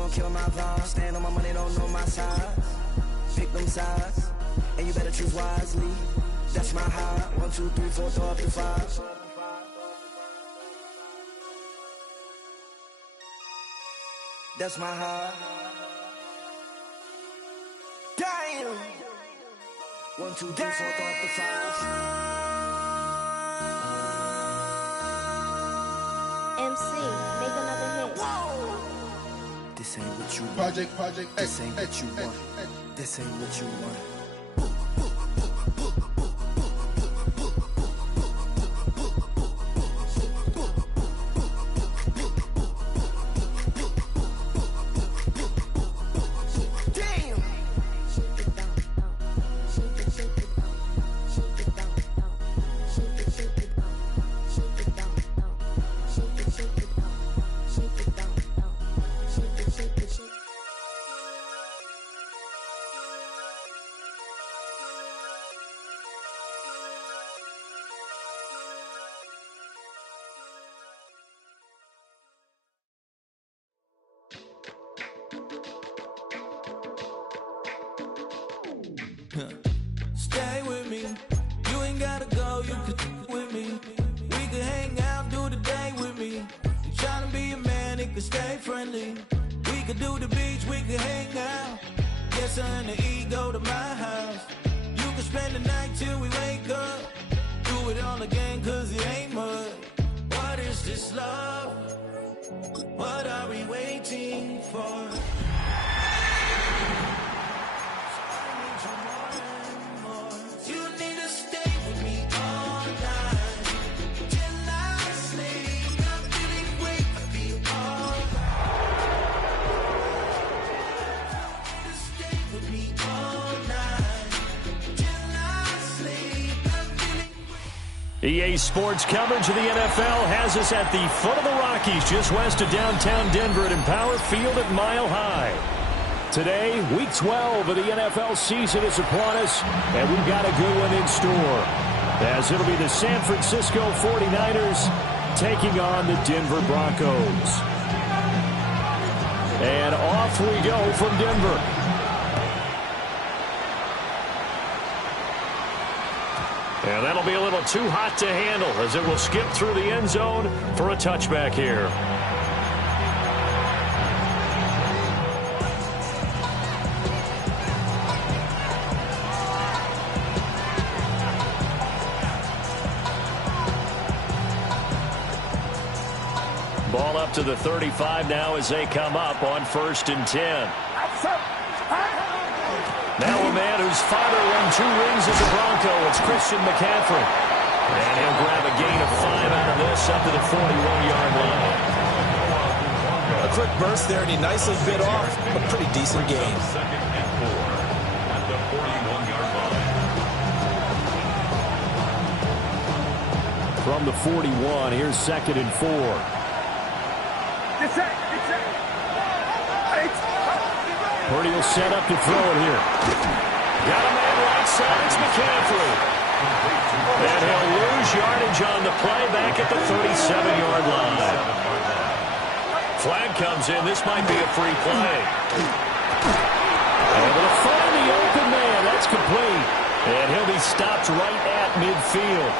gon' kill my vibe. Stand on my money, don't know my side. Pick them sides, and you better choose wisely. That's my high. 1, 2, 3, 4, throw up to 5. That's my high. Damn. 1, 2, 3, 4, throw up to 5. MC, make another hit. Whoa. This ain't what you want. Project This ain't what you want. This ain't what you want. Stay with me, you ain't gotta go, you can with me. We can hang out, do the day with me. You tryna be a man, it can stay friendly. We could do the beach, we could hang out. Yes, her and the E go to my house. You can spend the night till we wake up. Do it all again, cause it ain't mud. What is this love? What are we waiting for? EA Sports coverage of the NFL has us at the foot of the Rockies, just west of downtown Denver at Empower Field at Mile High. Today, Week 12 of the NFL season is upon us, and we've got a good one in store, as it'll be the San Francisco 49ers taking on the Denver Broncos. And off we go from Denver. And that'll be a little too hot to handle as it will skip through the end zone for a touchback here. Ball up to the 35 now as they come up on 1st and 10. Now a man whose father won 2 rings as a Bronco. It's Christian McCaffrey. And he'll grab a gain of 5 out of this up to the 41-yard line. A quick burst there, and he nicely bit off a pretty decent gain. From the 41, here's 2nd and 4. Purdy will set up to throw it here. Got a man right side. It's McCaffrey. And he'll lose yardage on the play back at the 37-yard line. Flag comes in. This might be a free play. Able to find the open man. That's complete. And he'll be stopped right at midfield.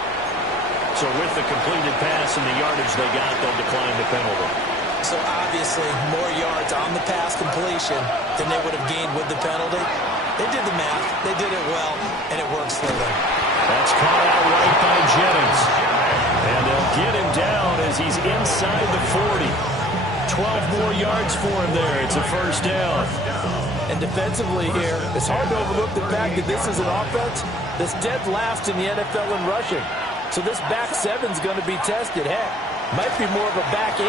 So with the completed pass and the yardage they got, they'll decline the penalty. So obviously, more yards on the pass completion than they would have gained with the penalty. They did the math. They did it well, and it works for them. That's caught out right by Jennings. And they'll get him down as he's inside the 40. 12 more yards for him there. It's a first down. And defensively here, it's hard to overlook the fact that this is an offense that's dead last in the NFL in rushing. So this back seven's going to be tested. Heck, might be more of a back 8.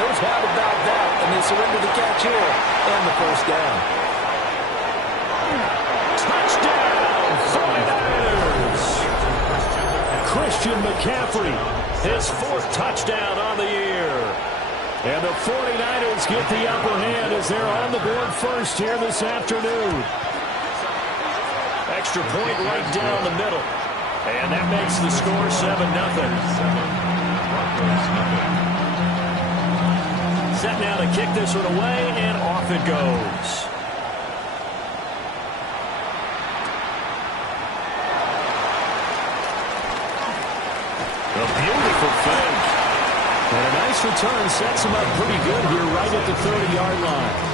No doubt about that. And they surrender the catch here and the first down. Touchdown, 49ers! Christian McCaffrey, his 4th touchdown on the year. And the 49ers get the upper hand as they're on the board first here this afternoon. Extra point right down the middle. And that makes the score 7-0. set now to kick this one away, and off it goes. A beautiful fake. And a nice return sets him up pretty good here right at the 30-yard line.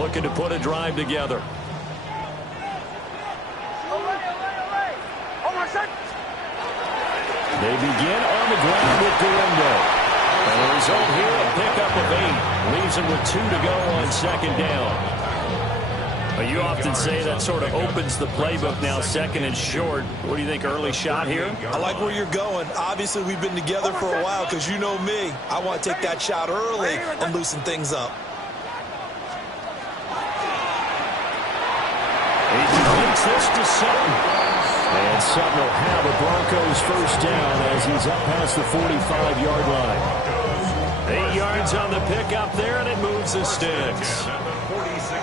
Looking to put a drive together. They begin on the ground with Guendo. And the result here, a pickup of 8. Leaves him with 2 to go on second down. You often say that sort of opens the playbook now, second and short. What do you think, early shot here? I like where you're going. Obviously, we've been together for a while because you know me. I want to take that shot early and loosen things up. He completes this to Sutton. And Sutton will have a Broncos first down as he's up past the 45-yard line. 8 yards on the pickup there, and it moves the sticks.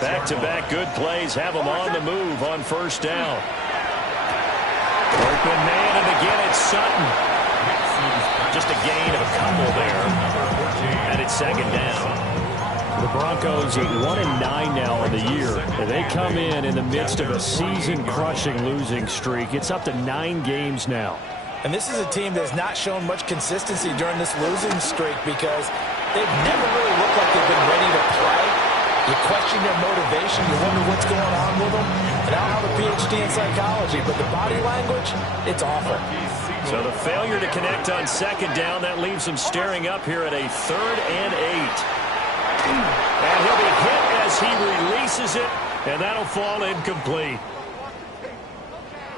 Back-to-back good plays have them on the move on first down. Open man, and again it's Sutton. Just a gain of a couple there. And it's second down. The Broncos at 1-9 now on the year. They come in the midst of a season-crushing losing streak. It's up to 9 games now. And this is a team that's not shown much consistency during this losing streak because they've never really looked like they've been ready to play. You question their motivation. You wonder what's going on with them. And I don't have a PhD in psychology, but the body language, it's awful. So the failure to connect on second down, that leaves him staring up here at a 3rd and 8. And he'll be hit as he releases it, and that'll fall incomplete.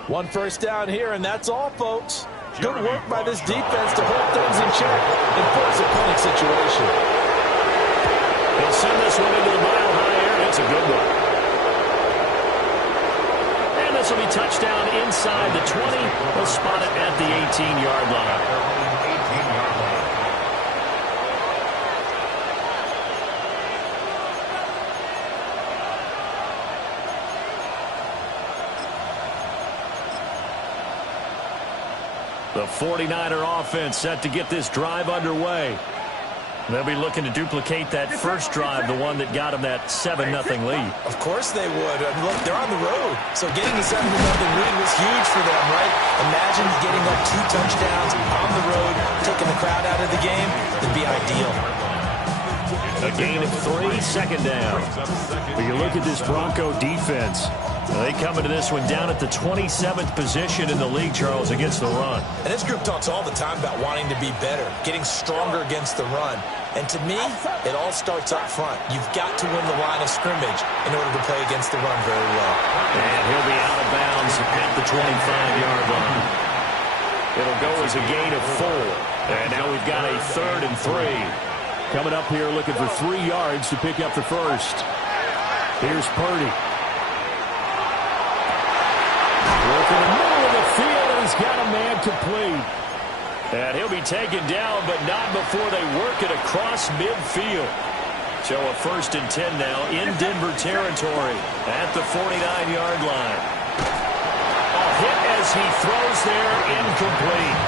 1 first down here, and that's all, folks. Good work by this defense to hold things in check and force a punting situation. They'll send this one into the mile-high air. It's a good one. And this will be touchdown inside the 20. They'll spot it at the 18-yard line. The 49er offense set to get this drive underway. They'll be looking to duplicate that first drive, the one that got them that 7-0 lead. Of course they would. I mean, look, they're on the road. So getting the 7-0 lead was huge for them, right? Imagine getting up 2 touchdowns on the road, taking the crowd out of the game. It'd be ideal. A gain of 3, second down. But you look at this Bronco defense. They come into this one down at the 27th position in the league, Charles, against the run. And this group talks all the time about wanting to be better, getting stronger against the run. And to me, it all starts up front. You've got to win the line of scrimmage in order to play against the run very well. And he'll be out of bounds at the 25-yard line. It'll go as a gain of 4. And now we've got a 3rd and 3. Coming up here looking for 3 yards to pick up the first. Here's Purdy. Working in the middle of the field, and he's got a man complete. And he'll be taken down, but not before they work it across midfield. So a 1st and 10 now in Denver territory at the 49-yard line. A hit as he throws there, incomplete.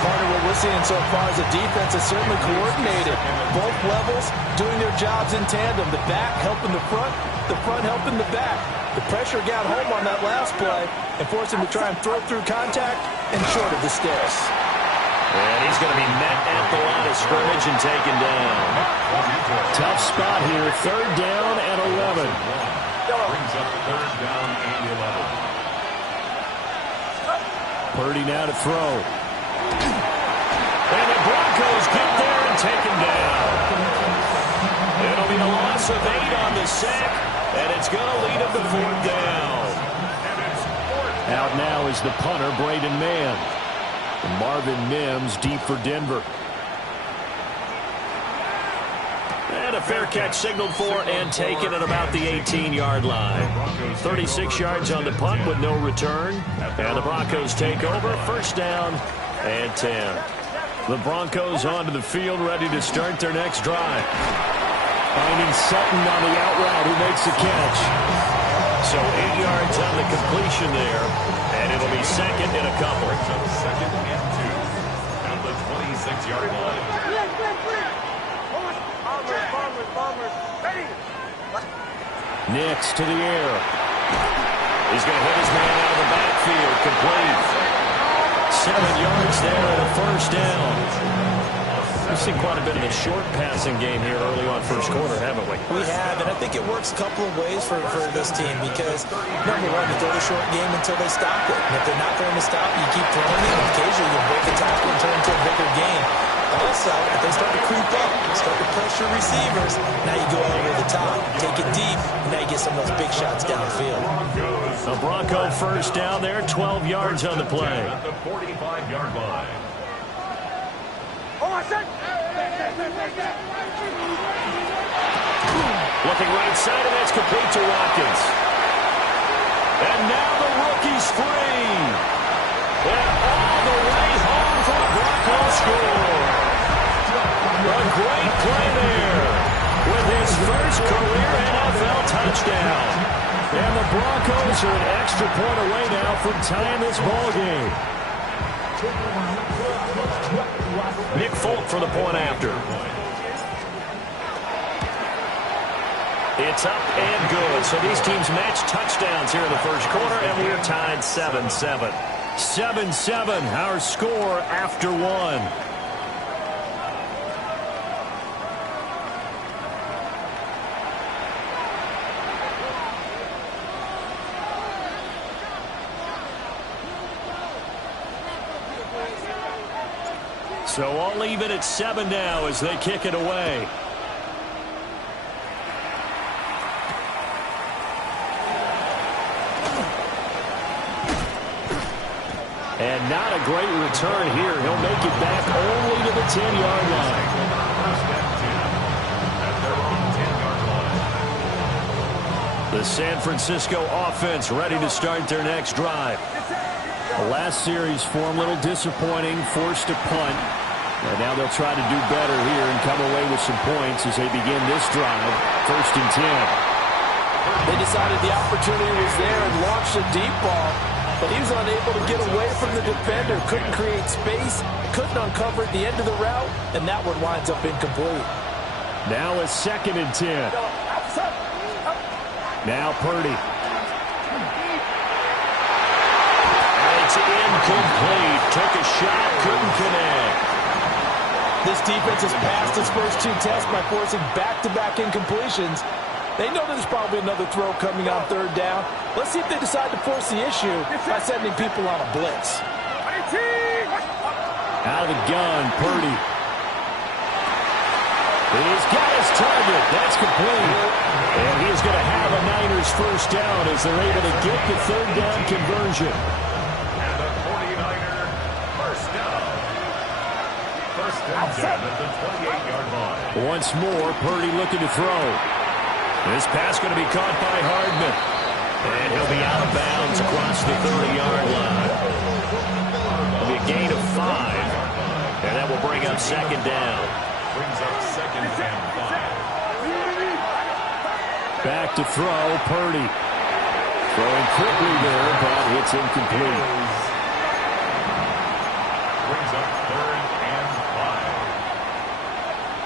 Part of what we're seeing so far is the defense is certainly coordinated. Both levels doing their jobs in tandem. The back helping the front helping the back. The pressure got home on that last play and forced him to try and throw through contact and short of the sticks. And he's going to be met at the line of scrimmage and taken down. Tough spot here. 3rd down and 11. Brings up 3rd down and 11. Purdy now to throw. And the Broncos get there and take him down. It'll be a loss of 8 on the sack, and it's going to lead him to 4th down. Out now is the punter, Braden Mann. And Marvin Mims deep for Denver. And a fair catch signaled for and taken at about the 18-yard line. 36 yards on the punt with no return. And the Broncos take over. 1st down and 10. The Broncos onto the field, ready to start their next drive. Finding Sutton on the out route, who makes the catch. So 8 yards on the complete. completion there, and it'll be second and a couple. Second and 2 at the 26-yard line. Nix to the air. He's going to hit his man out of the backfield. Complete. 7 yards there and a first down. We've seen quite a bit of a short passing game here early on first quarter, haven't we? We have, and I think it works a couple of ways for this team because, number one, you throw the short game until they stop it. And if they're not going to stop it, you keep throwing it, and occasionally you'll break a tackle and turn into a bigger game. Also, if they start to creep up, start to pressure receivers, now you go over the top, take it deep, and now you get some of those big shots downfield. A Bronco first down there, 12 yards on the play. At the 45-yard line. Looking right side, and that's complete to Watkins. And now the rookie's free. And all the way home for the Broncos score. A great play there with his first career NFL touchdown. And the Broncos are an extra point away now from tying this ball game. Nick Folk for the point after. It's up and good. So these teams match touchdowns here in the first quarter, and we're tied 7-7. 7-7, our score after one. So all even at 7 now as they kick it away. And not a great return here. He'll make it back only to the 10-yard line. The San Francisco offense ready to start their next drive. The last series for him, a little disappointing, forced a punt. And now they'll try to do better here and come away with some points as they begin this drive. 1st and 10. They decided the opportunity was there and launched a deep ball, but he was unable to get away from the defender, couldn't create space, couldn't uncover at the end of the route, and that one winds up incomplete. Now a 2nd and 10. Now Purdy. And it's incomplete. Took a shot, couldn't connect. This defense has passed its first 2 tests by forcing back-to-back incompletions. They know there's probably another throw coming on 3rd down. Let's see if they decide to force the issue by sending people on a blitz. Out of the gun, Purdy. He's got his target. That's complete. And he's going to have a Niners first down as they're able to get the 3rd down conversion. And a 49er first down. First and 10 at the 28-yard line. Once more, Purdy looking to throw. This pass going to be caught by Hardman. And he'll be out of bounds across the 30-yard line. It'll be a gain of 5. And that will bring up 2nd down. Brings up 2nd and 5. Back to throw, Purdy. Throwing quickly there, but it's incomplete. Brings up 3rd and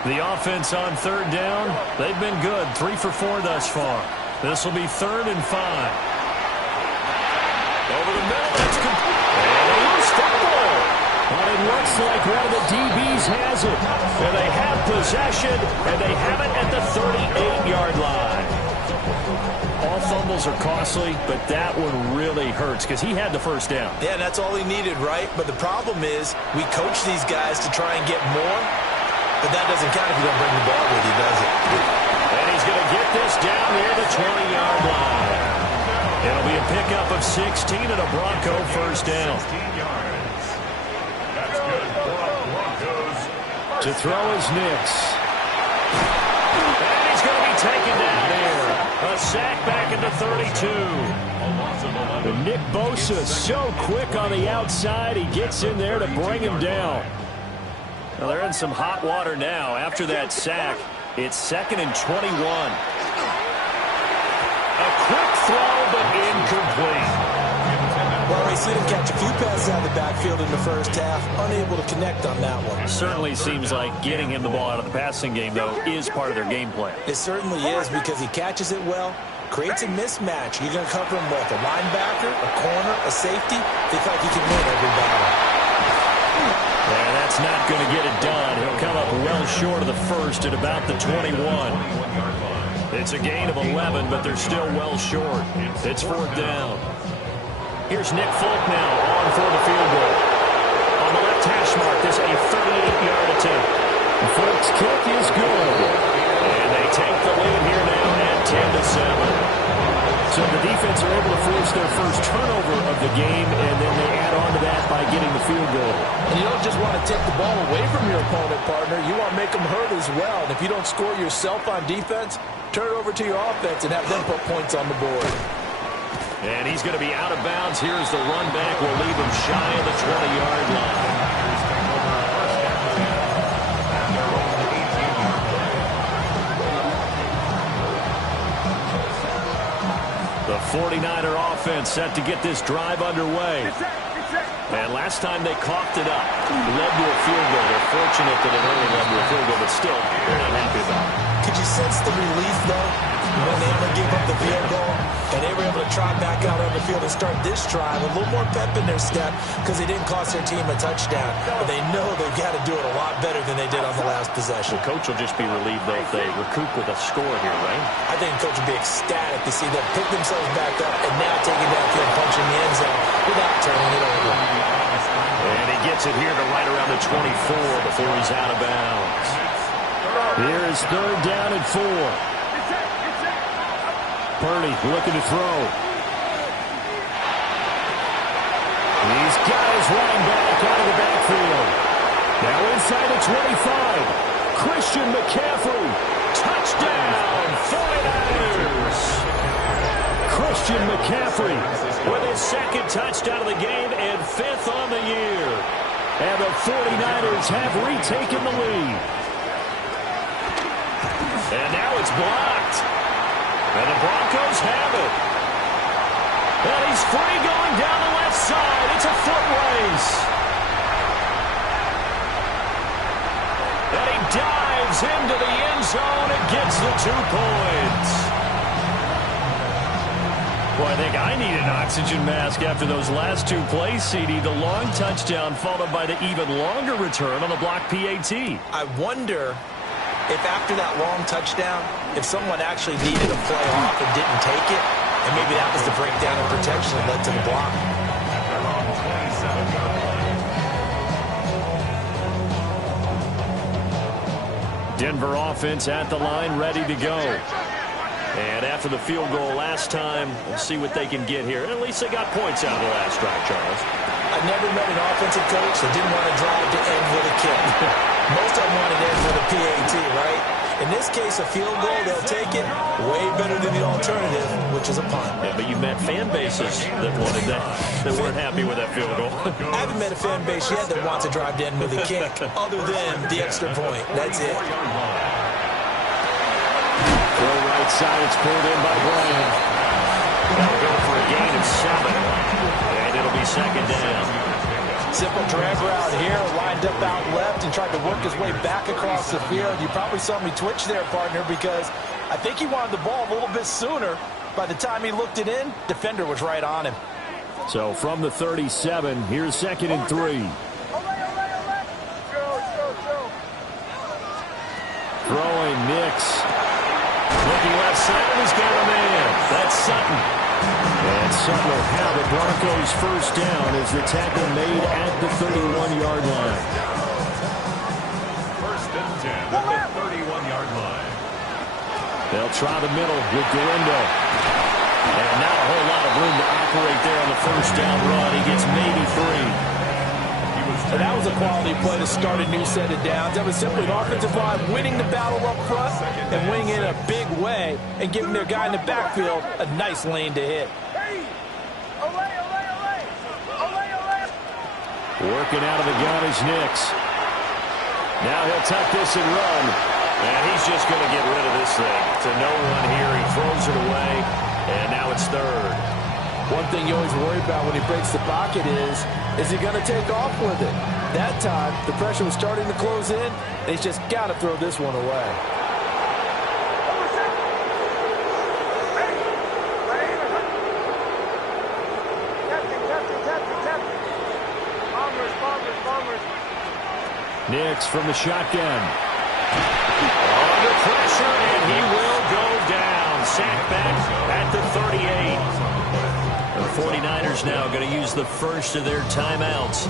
5. The offense on 3rd down, they've been good. 3 for 4 thus far. This will be 3rd and 5. Over the middle, that's complete. And a loose fumble. But it looks like one of the DBs has it. And they have possession, and they have it at the 38-yard line. All fumbles are costly, but that one really hurts because he had the first down. Yeah, that's all he needed, right? But the problem is we coach these guys to try and get more, but that doesn't count if you don't bring the ball with you, does it? And he's going to get this down near the 20-yard line. It'll be a pickup of 16 and a Bronco first down. 16 yards. That's good for the Broncos. To throw is Nix. And he's going to be taken down here. A sack back into 32. And Nick Bosa so quick on the outside. He gets in there to bring him down. Well, they're in some hot water now. After that sack, it's 2nd and 21. A quick throw, but incomplete. seen him catch a few passes out of the backfield in the first half, unable to connect on that one. Certainly seems like getting him the ball out of the passing game, though, is part of their game plan. It certainly is because he catches it well, creates a mismatch. You're going to cover him with a linebacker, a corner, a safety. They feel like he can win every battle. And that's not going to get it done. He'll come up well short of the first at about the 21. It's a gain of 11, but they're still well short. It's fourth down. Here's Nick Folk now on for the field goal. On the left hash mark, this a 38-yard attempt. Folk's kick is good. And they take the lead here now at 10-7. So the defense are able to force their first turnover of the game, and then they add on to that by getting the field goal. And you don't just want to take the ball away from your opponent, partner. You want to make them hurt as well. And if you don't score yourself on defense, turn it over to your offense and have them put points on the board. And he's going to be out of bounds. Here's the run back. We'll leave him shy of the 20-yard line. The 49er offense set to get this drive underway. And last time they coughed it up, led to a field goal. They're fortunate that it only led to a field goal, but still, they're not happy about it. Could you sense the relief, though, when they only gave up the field goal and they were able to trot back out on the field and start this drive? A little more pep in their step because they didn't cost their team a touchdown. But they know they've got to do it a lot better than they did on the last possession. The coach will just be relieved, though, if they recoup with a score here, right? I think the coach will be ecstatic to see them pick themselves back up and now take it downfield, punching the end zone without turning it over. And he gets it here to right around the 24 before he's out of bounds. Here is third down and 4. Purdy looking to throw. He's got his running back out of the backfield. Now inside the 25. Christian McCaffrey. Touchdown, 49ers. Christian McCaffrey with his second touchdown of the game and 5th on the year. And the 49ers have retaken the lead. And now it's blocked. And the Broncos have it. And he's free going down the left side. It's a foot race. And he dives into the end zone and gets the 2 points. Boy, I think I need an oxygen mask after those last 2 plays, CD. The long touchdown followed by the even longer return on the block PAT. I wonder if after that long touchdown, if someone actually needed a play off and didn't take it, and maybe that was the breakdown in protection that led to the block. Denver offense at the line, ready to go. And after the field goal last time, we'll see what they can get here. At least they got points out of the last drive, Charles. I've never met an offensive coach that didn't want to drive to end with a kick. Most of them want to end with a PAT, right? In this case, a field goal, they'll take it. Way better than the alternative, which is a punt. Yeah, but you met fan bases that wanted that weren't happy with that field goal. I haven't met a fan base yet that wants to drive to end with a kick, other than the extra point. That's it. Throw right side, it's pulled in by Bryan. They'll go for a gain of 7. And it'll be second down. Simple drag route here, lined up out left and tried to work his way back across the field. You probably saw me twitch there, partner, because I think he wanted the ball a little bit sooner. By the time he looked it in, defender was right on him. So from the 37, here's 2nd and 3. Throwing Nix. Looking left side, he's got a man. That's Sutton. And Sutton will have the Broncos first down as the tackle made at the 31-yard line. 1st and 10 at the 31-yard line. They'll try the middle with Galindo. And not a whole lot of room to operate there on the first down run. He gets maybe 3. And that was a quality play to start a new set of downs. That was simply an offensive line winning the battle up front and winning it in a big way and giving their guy in the backfield a nice lane to hit. Working out of the gun is Nix. Now he'll tuck this and run. And he's just going to get rid of this thing. To no one here. He throws it away. And now it's 3rd. One thing you always worry about when he breaks the pocket is he going to take off with it? That time, the pressure was starting to close in, and he's just got to throw this one away. Nix from the shotgun. Under pressure, and he will go down. Sacked back at the 38. The 49ers now going to use the first of their timeouts,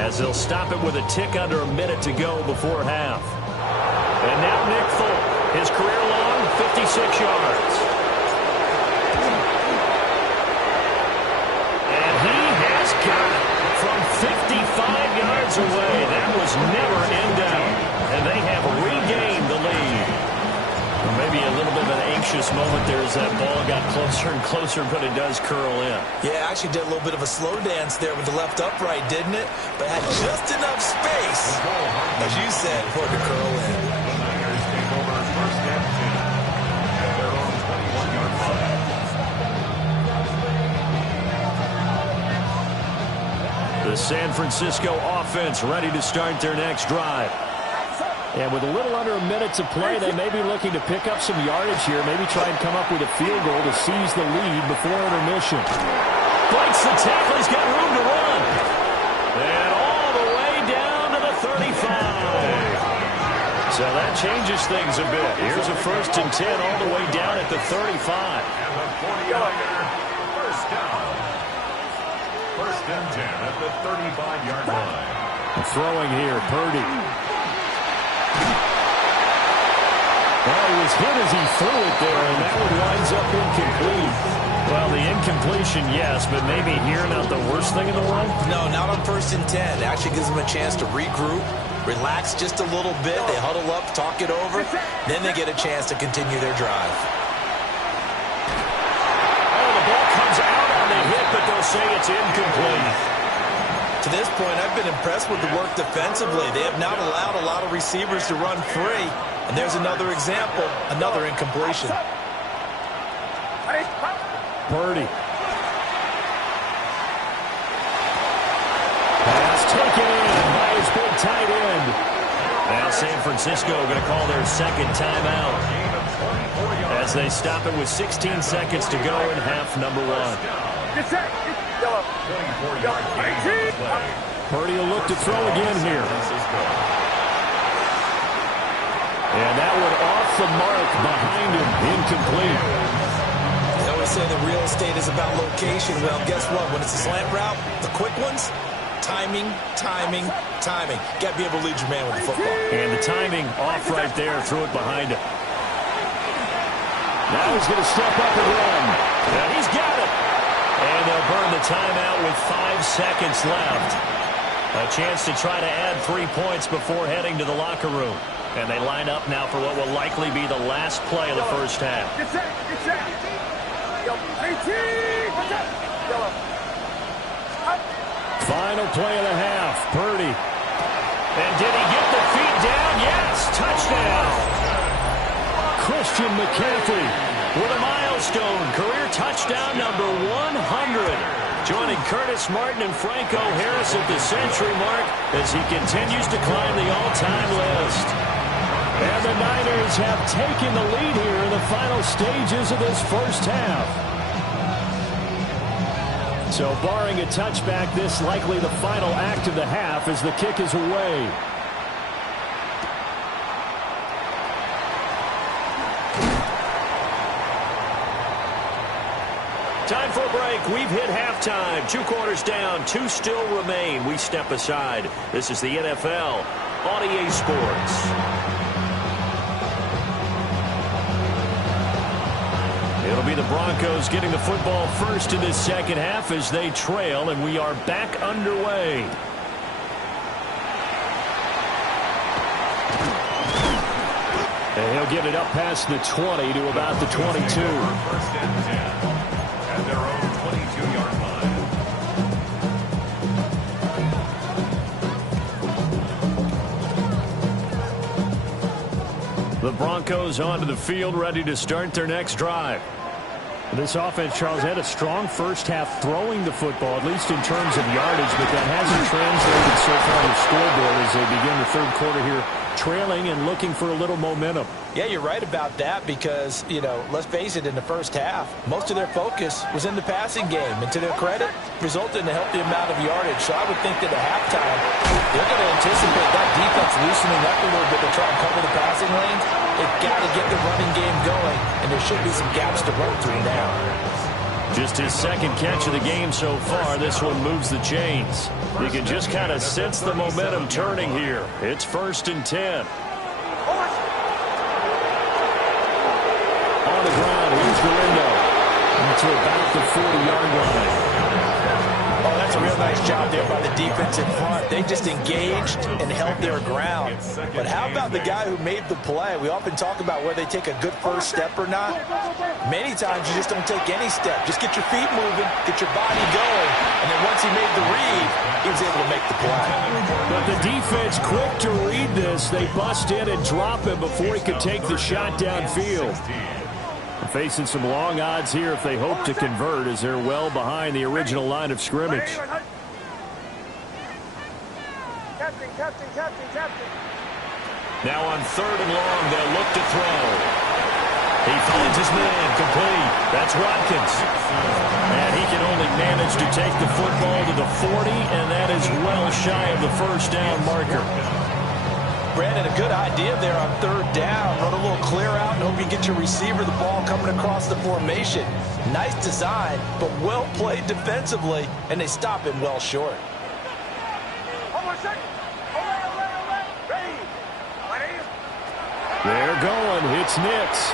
as they'll stop it with a tick under a minute to go before half. And now Nick Folk, his career long 56 yards. And he has got it from 55 yards away. That was never in doubt. And they have regained the lead. Or maybe a little bit of an anxious moment there as that ball got closer and closer, but it does curl in. Yeah, actually did a little bit of a slow dance there with the left upright, didn't it? But had just enough space, as you said, for it to curl in. The Niners take over first and 10 at their own 21-yard line. The San Francisco offense ready to start their next drive. And with a little under a minute to play, they may be looking to pick up some yardage here, maybe try and come up with a field goal to seize the lead before intermission. Breaks the tackle, he's got room to run. And all the way down to the 35. So that changes things a bit. Here's a 1st and 10 all the way down at the 35. And the 49er first down. 1st and 10 at the 35-yard line. Throwing here, Purdy. Well, he was hit as he threw it there, and that one winds up incomplete. Well, the incompletion, yes, but maybe here not the worst thing in the world? No, not on 1st and 10. It actually gives them a chance to regroup, relax just a little bit. They huddle up, talk it over. Then they get a chance to continue their drive. Oh, the ball comes out on the hit, but they'll say it's incomplete. To this point, I've been impressed with the work defensively. They have not allowed a lot of receivers to run free. And there's another example, another incompletion. Purdy. Pass taken in by his big tight end. Now San Francisco going to call their second timeout as they stop it with 16 seconds to go in half number 1. Purdy will look to throw again here. And that one off the mark behind him, incomplete. They always say the real estate is about location. Well, guess what? When it's a slant route, the quick ones, timing, timing, timing. Got to be able to lead your man with the football. And the timing off right there, threw it behind him. Now he's going to step up and run. And he's got it. And they'll burn the timeout with 5 seconds left. A chance to try to add 3 points before heading to the locker room. And they line up now for what will likely be the last play of the first half. Final play of the half, Purdy. And did he get the feet down? Yes, touchdown. Christian McCaffrey with a milestone, career touchdown number 100. Joining Curtis Martin and Franco Harris at the century mark as he continues to climb the all-time list. And the Niners have taken the lead here in the final stages of this first half. So barring a touchback, this likely the final act of the half as the kick is away. Time for a break. We've hit halftime. 2 quarters down. 2 still remain. We step aside. This is the NFL on EA Sports. It'll be the Broncos getting the football first in this second half as they trail, and we are back underway. And he'll get it up past the 20 to about the 22. First and 10 at their own 22-yard line. The Broncos onto the field, ready to start their next drive. This offense, Charles, had a strong first half throwing the football, at least in terms of yardage, but that hasn't translated so far to the scoreboard as they begin the third quarter here trailing and looking for a little momentum. Yeah, you're right about that because, you know, let's face it, in the first half, most of their focus was in the passing game. And to their credit, resulted in a healthy amount of yardage. So I would think that at halftime, they're going to anticipate that defense loosening up a little bit to try and cover the passing lanes. They've got to get the running game going, and there should be some gaps to run through now. Just his second catch of the game so far. This one moves the chains. You can just kind of sense the momentum turning here. It's 1st and 10. On the ground, here's Galindo. To about the 40-yard line. Oh, that's a real nice job there by the defense in front. They just engaged and held their ground. But how about the guy who made the play? We often talk about whether they take a good first step or not. Many times you just don't take any step. Just get your feet moving, get your body going, and then once he made the read, he was able to make the play. But the defense quick to read this. They bust in and drop him before he could take the shot downfield. Facing some long odds here if they hope to convert as they're well behind the original line of scrimmage. Now on 3rd and long, they'll look to throw. He finds his man complete. That's Watkins. And he can only manage to take the football to the 40, and that is well shy of the first down marker. Brandon, a good idea there on 3rd down. Run a little clear out and hope you get your receiver the ball coming across the formation. Nice design, but well played defensively, and they stop him well short. They're going. It's Nix.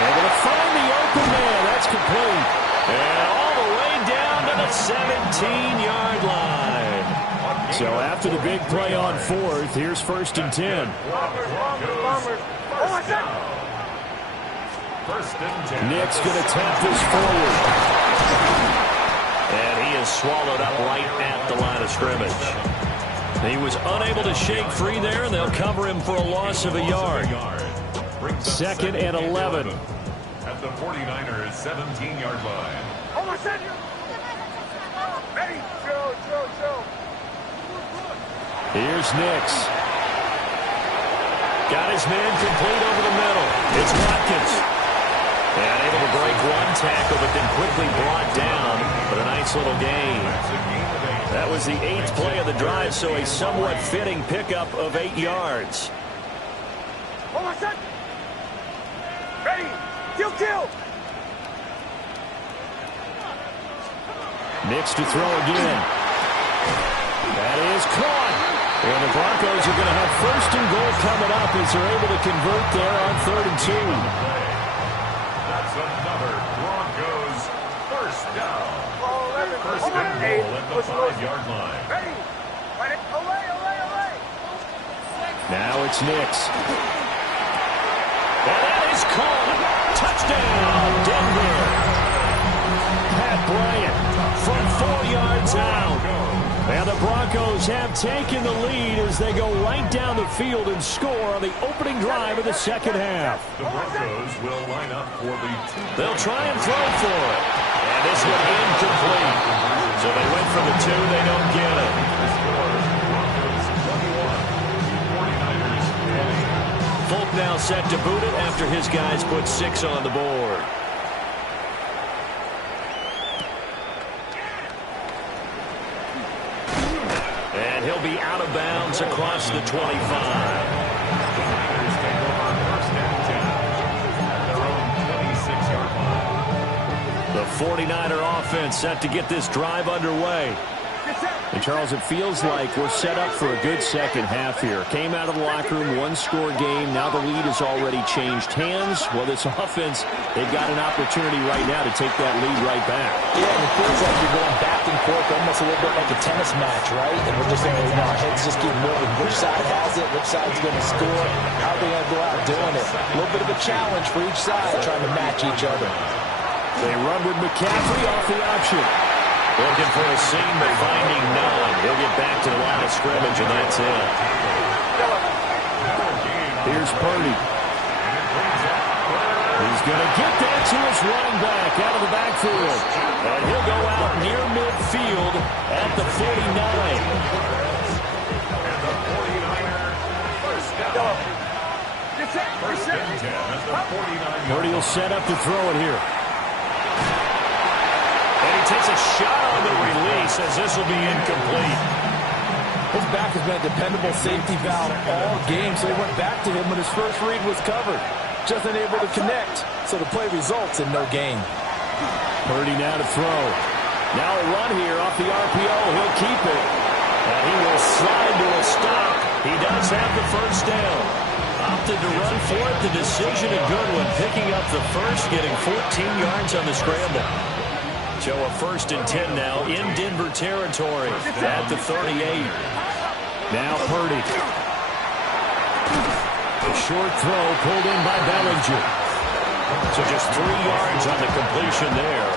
Able to find the open man. That's complete. And all the way down to the 17-yard line. So after the big play on 4th, here's 1st and 10. Nick's going to tap this forward. And he is swallowed up right at the line of scrimmage. He was unable to shake free there, and they'll cover him for a loss of a yard. 2nd and 11. At the 49ers 17-yard line. Here's Nix. Got his man complete over the middle. It's Watkins. And able to break one tackle, but then quickly brought down. But a nice little gain. That was the 8th play of the drive, so a somewhat fitting pickup of 8 yards. Ready? Kill! Nix to throw again. That is caught. And the Broncos are going to have 1st and goal coming up as they're able to convert there on 3rd and 2. That's another Broncos 1st down. 1st and goal at the 5-yard line. Now it's Nix. And that is caught. Touchdown, Denver. Pat Bryant from 4 yards out. And the Broncos have taken the lead as they go right down the field and score on the opening drive of the second half. The Broncos will line up for the 2. They'll try and throw for it. And this one incomplete. So they went for the 2. They don't get it. The score, Broncos 21, 49ers 20. Folk now set to boot it after his guys put 6 on the board. And he'll be out of bounds across the 25. The 49er offense set to get this drive underway. And, Charles, it feels like we're set up for a good second half here. Came out of the locker room, one-score game. Now the lead has already changed hands. Well, this offense, they've got an opportunity right now to take that lead right back. Yeah, and it feels like you're going back and forth almost a little bit like a tennis match, right? And we're just our heads just keep moving. Which side has it? Which side's going to score? How are they going to go out doing it? A little bit of a challenge for each side trying to match each other. They run with McCaffrey off the option. Looking for a seam, but finding none. He'll get back to the line of scrimmage, and that's it. Here's Purdy. He's going to get that to his running back out of the backfield. And he'll go out near midfield at the 49. And the 49er, first down. First and 10 at the 49. Purdy will set up to throw it here. And he takes a shot on the release as this will be incomplete. His back has been a dependable safety valve all game, so he went back to him when his first read was covered. Just unable to connect, so the play results in no gain. Purdy now to throw. Now a run here off the RPO. He'll keep it. And he will slide to a stop. He does have the first down. Opted to run for it. The decision a good one. Picking up the first, getting 14 yards on the scramble. So a first and 10 now in Denver territory at the 38. Now Purdy. A short throw pulled in by Bellinger. So just 3 yards on the completion there.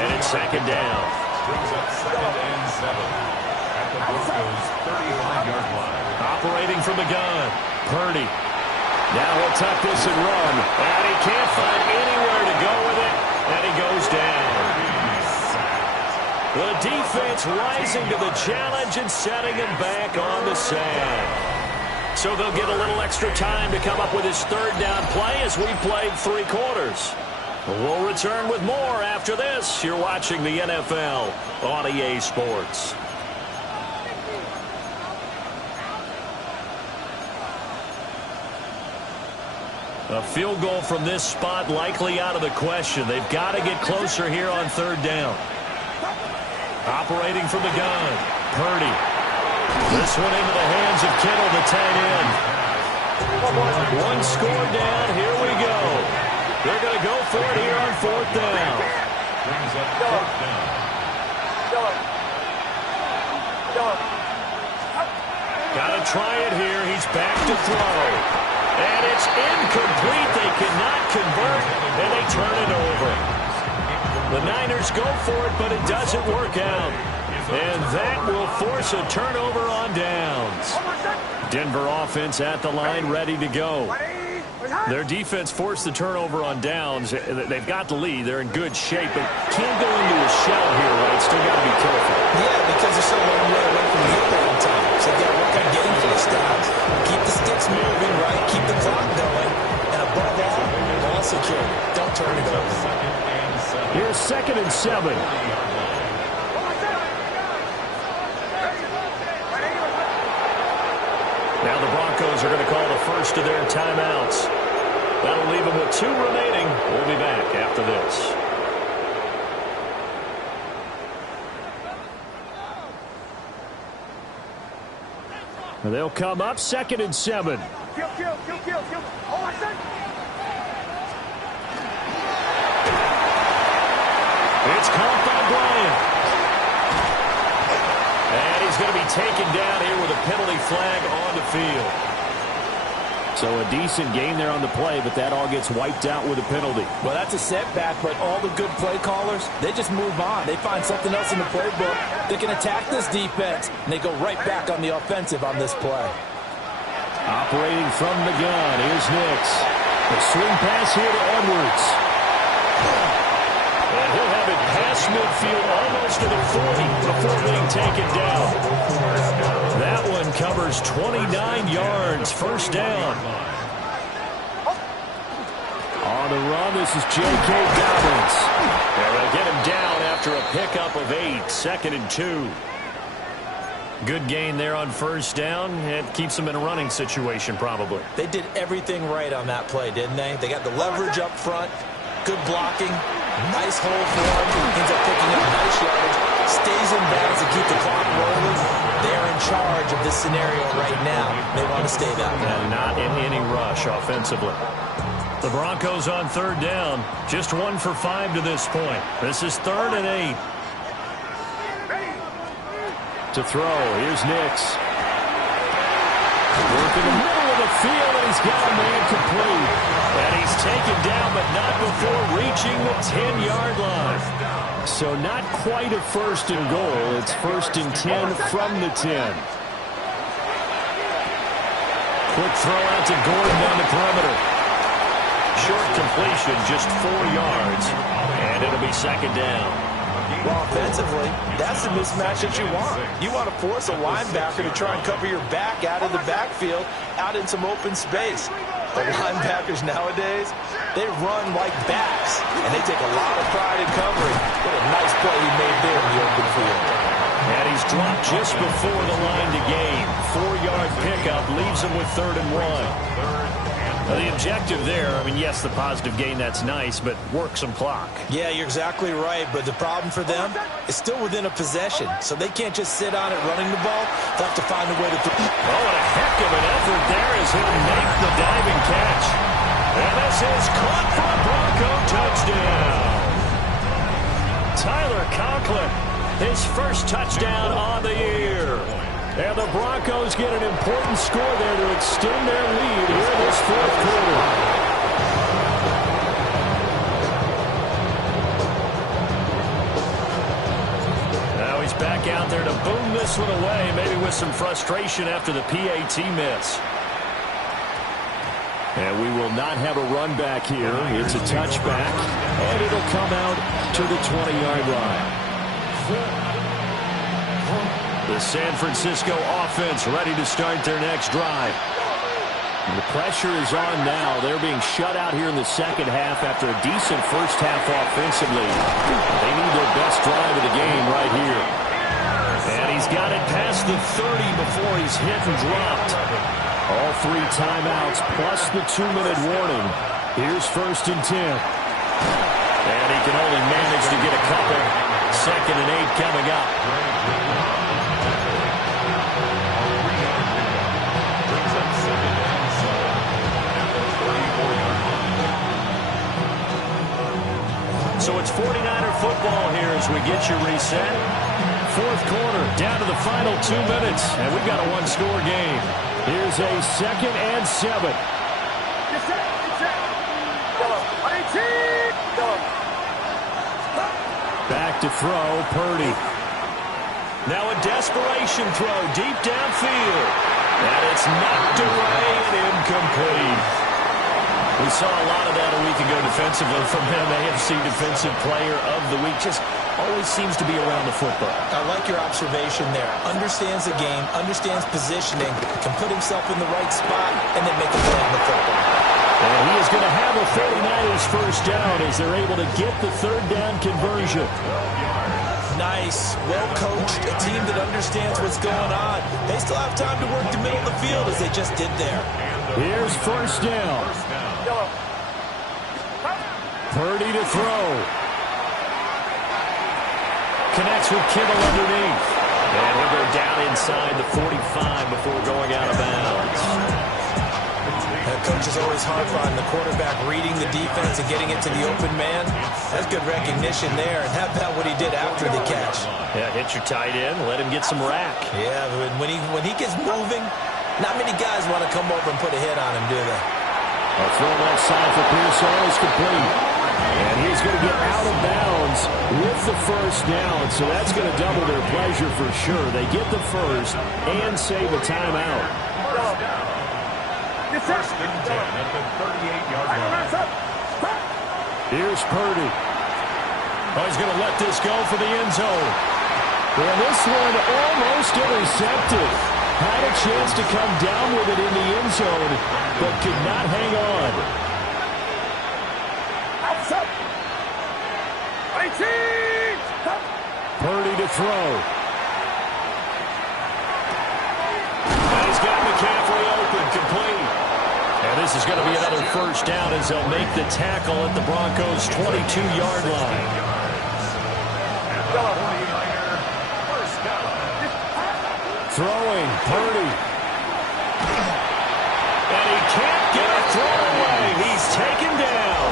And it's second down. Brings up second and 7 at the Broncos' 35-yard line. Operating from the gun. Purdy. Now he'll tuck this and run. And he can't find anywhere to go with it. And he goes down. The defense rising to the challenge and setting him back on the sand. So they'll get a little extra time to come up with his third down play as we played 3 quarters. We'll return with more after this. You're watching the NFL on EA Sports. A field goal from this spot likely out of the question. They've got to get closer here on third down. Operating from the gun. Purdy. This one into the hands of Kittle, the tight end. One score down. Here we go. They're going to go for it here on fourth down. Brings up fourth down. Got to try it here. He's back to throw. And it's incomplete. They cannot convert, and they turn it over. The Niners go for it, but it doesn't work out. And that will force a turnover on downs. Denver offense at the line, ready to go. Their defense forced the turnover on downs. They've got the lead. They're in good shape, but can't go into a shell here, right? Still got to be careful. Yeah, because they're so long way away from the end time. So they got to work on getting first downs. Keep the sticks moving, right? Keep the clock going. And above all, ball security. Don't turn it over. Here's second and 7. Now the Broncos are going to call the first of their timeouts. That'll leave them with 2 remaining. We'll be back after this. They'll come up second and 7. Kill. Oh, I said. It's caught by Bryant. And he's going to be taken down here with a penalty flag on the field. So a decent gain there on the play, but that all gets wiped out with a penalty. Well, that's a setback, but all the good play callers, they just move on. They find something else in the playbook. They can attack this defense, and they go right back on the offensive on this play. Operating from the gun, here's Nix. A swing pass here to Edwards. And he'll have it past midfield almost to the 40 before being taken down. That one covers 29 yards. First down. On the run, this is J.K. Dobbins. They'll get him down after a pickup of 8. Second and 2. Good gain there on first down. It keeps them in a running situation probably. They did everything right on that play, didn't they? They got the leverage up front. Good blocking. Nice hole for him. Ends up picking up nice yardage. Stays in bounds to keep the clock rolling. They're in charge of this scenario right now. They want to stay that way. And not in any rush offensively. The Broncos on third down. Just 1 for 5 to this point. This is 3rd and 8. To throw. Here's Nix. Work in the middle of the field, and he's got a man complete. And he's taken down, but not before reaching the 10-yard line. So not quite a first and goal. It's 1st and 10 from the 10. Quick throw out to Gordon down the perimeter. short completion, just 4 yards, and it'll be second down. Well, offensively, that's the mismatch that you want. You want to force a linebacker to try and cover your back out of the backfield, out in some open space. The linebackers nowadays, they run like backs, and they take a lot of pride in covering. What a nice play he made there in the open field. And he's dropped just before the line to gain. 4-yard pickup leaves him with 3rd and 1. Now, the objective there, I mean, yes, the positive gain, that's nice, but work some clock. Yeah, you're exactly right, but the problem for them is still within a possession, so they can't just sit on it running the ball. They'll have to find a way to... Oh, what a heck of an effort there as he'll make the diving catch. And this is caught for a Bronco touchdown. Tyler Conklin, his first touchdown on the year. And the Broncos get an important score there to extend their lead here in this 4th quarter. Now he's back out there to boom this one away, maybe with some frustration after the PAT miss. And we will not have a run back here. It's a touchback, and it'll come out to the 20-yard line. The San Francisco offense ready to start their next drive. And the pressure is on now. They're being shut out here in the second half after a decent first half offensively. They need their best drive of the game right here. And he's got it past the 30 before he's hit and dropped. All 3 timeouts plus the 2-minute warning. Here's 1st and 10. And he can only manage to get a couple. 2nd and 8 coming up. So it's 49er football here as we get you reset. 4th quarter, down to the final 2 minutes, and we've got a 1-score game. Here's a 2nd and 7. Back to throw, Purdy. Now a desperation throw deep downfield. And it's knocked away and incomplete. We saw a lot of that a week ago defensively from him. AFC Defensive Player of the Week. Just always seems to be around the football. I like your observation there. Understands the game, understands positioning, can put himself in the right spot, and then make a play on the football. And he is going to have a 49ers first down as they're able to get the 3rd down conversion. Nice, well-coached, a team that understands what's going on. They still have time to work the middle of the field as they just did there. Here's 1st down. Purdy to throw. Connects with Kittle underneath. And he'll go down inside the 45 before going out of bounds. Coach is always hard on the quarterback reading the defense and getting it to the open man. That's good recognition there. And how about what he did after the catch? Yeah, hit your tight end, let him get some rack. Yeah, when he gets moving, not many guys want to come over and put a hit on him, do they? A throw left side for Pearson is complete. And he's going to get out of bounds with the first down. So that's going to double their pleasure for sure. They get the first and save a timeout. First and 10 at the 38-yard line. Here's Purdy. Oh, he's going to let this go for the end zone. And this one almost intercepted. Had a chance to come down with it in the end zone, but could not hang on. Purdy to throw. And he's got McCaffrey open, complete. And this is going to be another first down as they'll make the tackle at the Broncos' 22-yard line. Throwing, Purdy. And he can't get a throw away. He's taken down.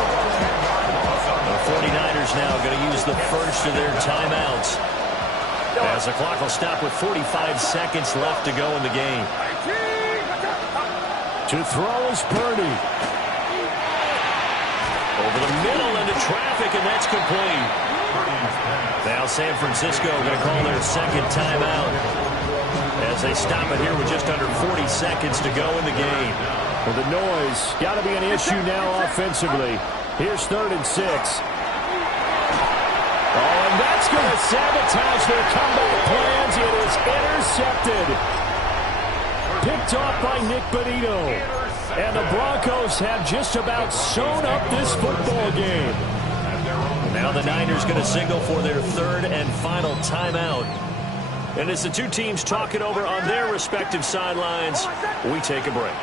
The 49ers now going to use the first of their timeouts, as the clock will stop with 45 seconds left to go in the game. To throw is Purdy. Over the middle into traffic, and that's complete. Now San Francisco going to call their 2nd timeout as they stop it here with just under 40 seconds to go in the game. Well, the noise got to be an issue now offensively. Here's 3rd and 6. Oh, and that's going to sabotage their comeback plans. It is intercepted. Picked off by Nick Bonito. And the Broncos have just about sewn up this football game. Now the Niners going to signal for their 3rd and final timeout. And as the two teams talk it over on their respective sidelines, we take a break.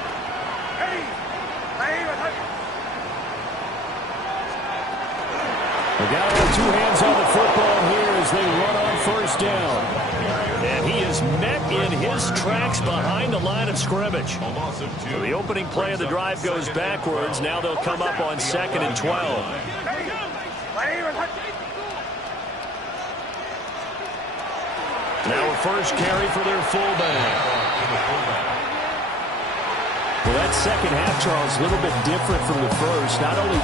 They got to have 2 hands on the football here as they run on 1st down. And he is met in his tracks behind the line of scrimmage. So the opening play of the drive goes backwards. Now they'll come up on 2nd and 12. Now a first carry for their fullback. Well, that second half, Charles, a little bit different from the first. Not only